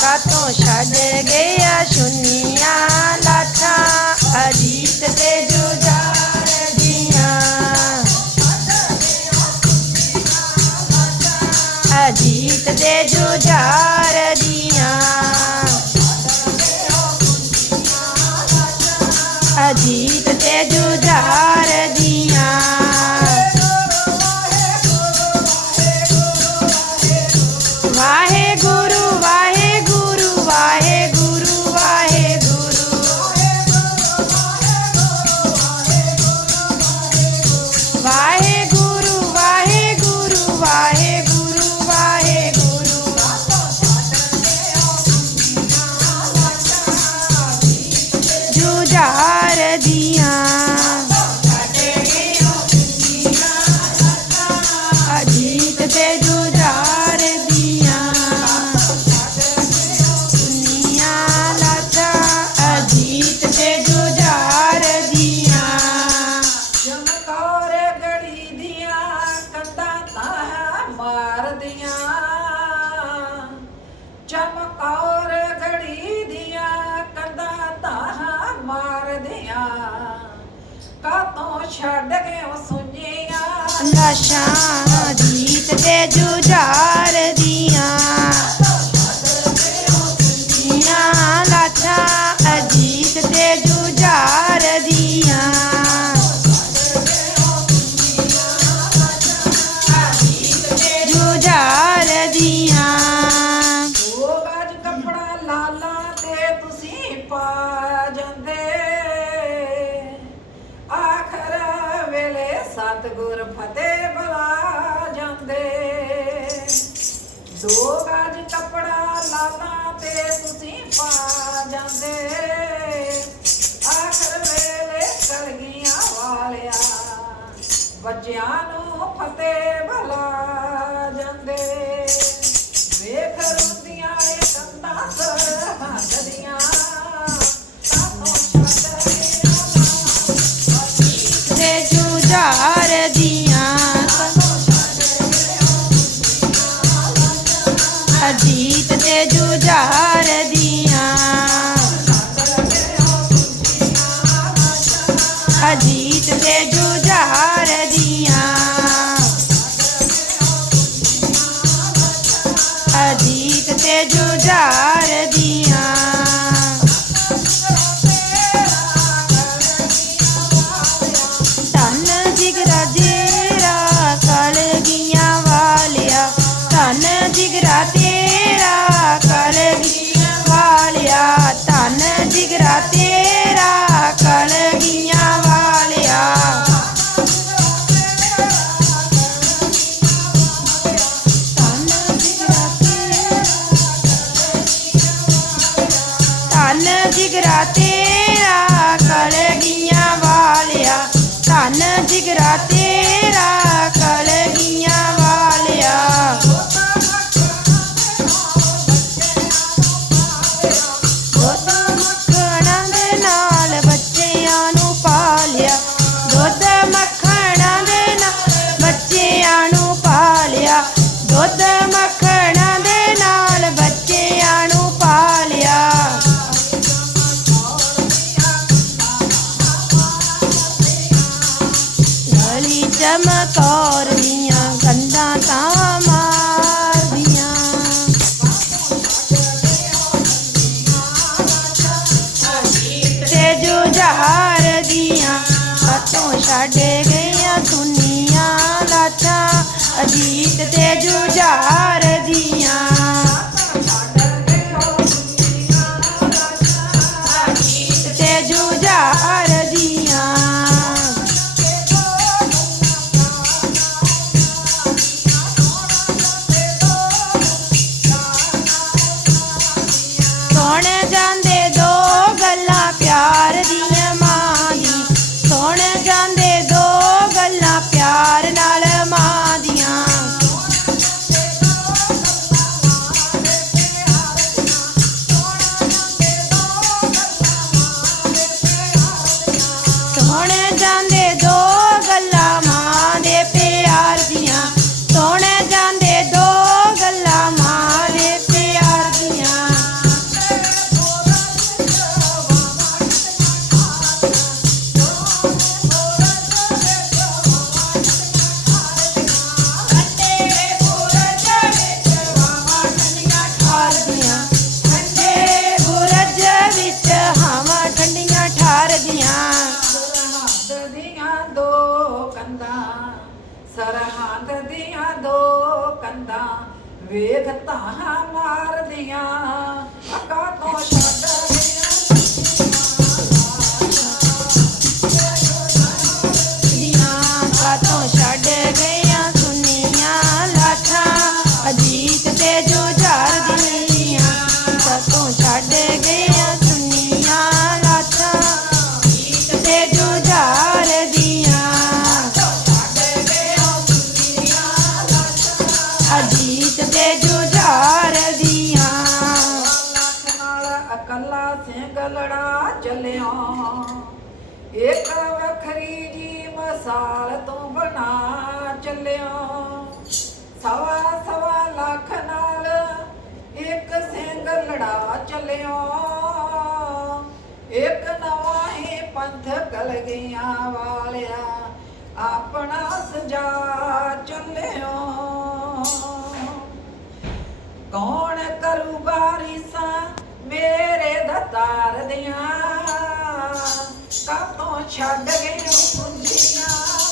ਕਾਤੋਂ ਛੱਡ ਗਿਆ ਸੁਨੀਆਂ ਲਾਠਾਂ ਅਜੀਤ ਤੇ ਜੁਝਾਰ ਦੀਆਂ। ਅਜੀਤ ਤੇ ਜੁਝਾਰ ਦੀਆਂ। ारदया ਛੱਡ ਕੇ ਉਹ ਸੁਝਿਆ ਨਸ਼ਾ ਰੀਤ ਤੇ ਜੁਝਾ ਸਤਗੁਰ ਫਤਿਹ ਬੁਲਾ ਜਾਂਦੇ। ਦੋ ਗੱਜ ਕੱਪੜਾ ਲਾਲਾ ਤੇ ਤੁਸੀਂ ਪਾ ਜਾਂਦੇ। ਆਖਰ ਵੇਲੇ ਕਲਗੀਆਂ ਵਾਲਿਆ, ਬੱਚਿਆਂ ਨੂੰ ਫਤਿਹ ਬੁਲਾ ਜਾਂਦੇ। ਵੇਖ ਰੁੰਦੀਆਂ ਇਹ ਕੰਧਾਂ ਸਰਹੱਦ ਦੀਆਂ ਜੁਝਾਰ ਦੀਆਂ ਅਜੀਤ ਤੇ ਜੁਝਾਰ ਦੀਆਂ ਅਜੀਤ ਤੇ ਜੁਝਾਰ ਧੰਨ ਜਿਗਰਾ ਤੇਰਾ ਕਲਗੀਆਂ ਵਾਲਿਆ। ਧਨ ਜਿਗਰਾ ਤੇਰਾ ਕਲਗੀਆਂ ਵਾਲਿਆ। ਛੱਡ ਗਈਆਂ ਦੁਨੀਆਂ ਲਾਠਾਂ ਅਜੀਤ ਤੇ ਜੁਝਾਰ ਦੀਆਂ morning down there. ਕੰਦਾ ਵੇਖ ਅਜੀਤ ਤੇ ਜੁਝਾਰ ਦੀਆਂ। ਲੱਖ ਨਾਲ ਅਕਲਾ ਸਿੰਘ ਲੜਾ ਚੱਲਿਆ। ਇੱਕ ਵੱਖਰੀ ਜੀ ਮਸਾਲ ਤੋਂ ਬਣਾ ਚੱਲਿਆ। ਸਵਾ ਸਵਾ ਲੱਖ ਨਾਲ ਇੱਕ ਸਿੰਘ ਲੜਾ ਚੱਲਿਆ। ਇੱਕ ਨਵਾਂ ਹੀ ਪੰਥ ਕਲ ਗਿਆ ਵਾਲਿਆ। ਆਪਣਾ ਸਜਾ ਚੱਲਿਓ ਕੌਣ ਕਰੂਗਾ ਰੀਸਾਂ ਮੇਰੇ ਦਤਾਰ ਦੀਆਂ? ਕਾਤੋਂ ਛੱਡ ਗਏ ਪੁੰਜੀਆਂ?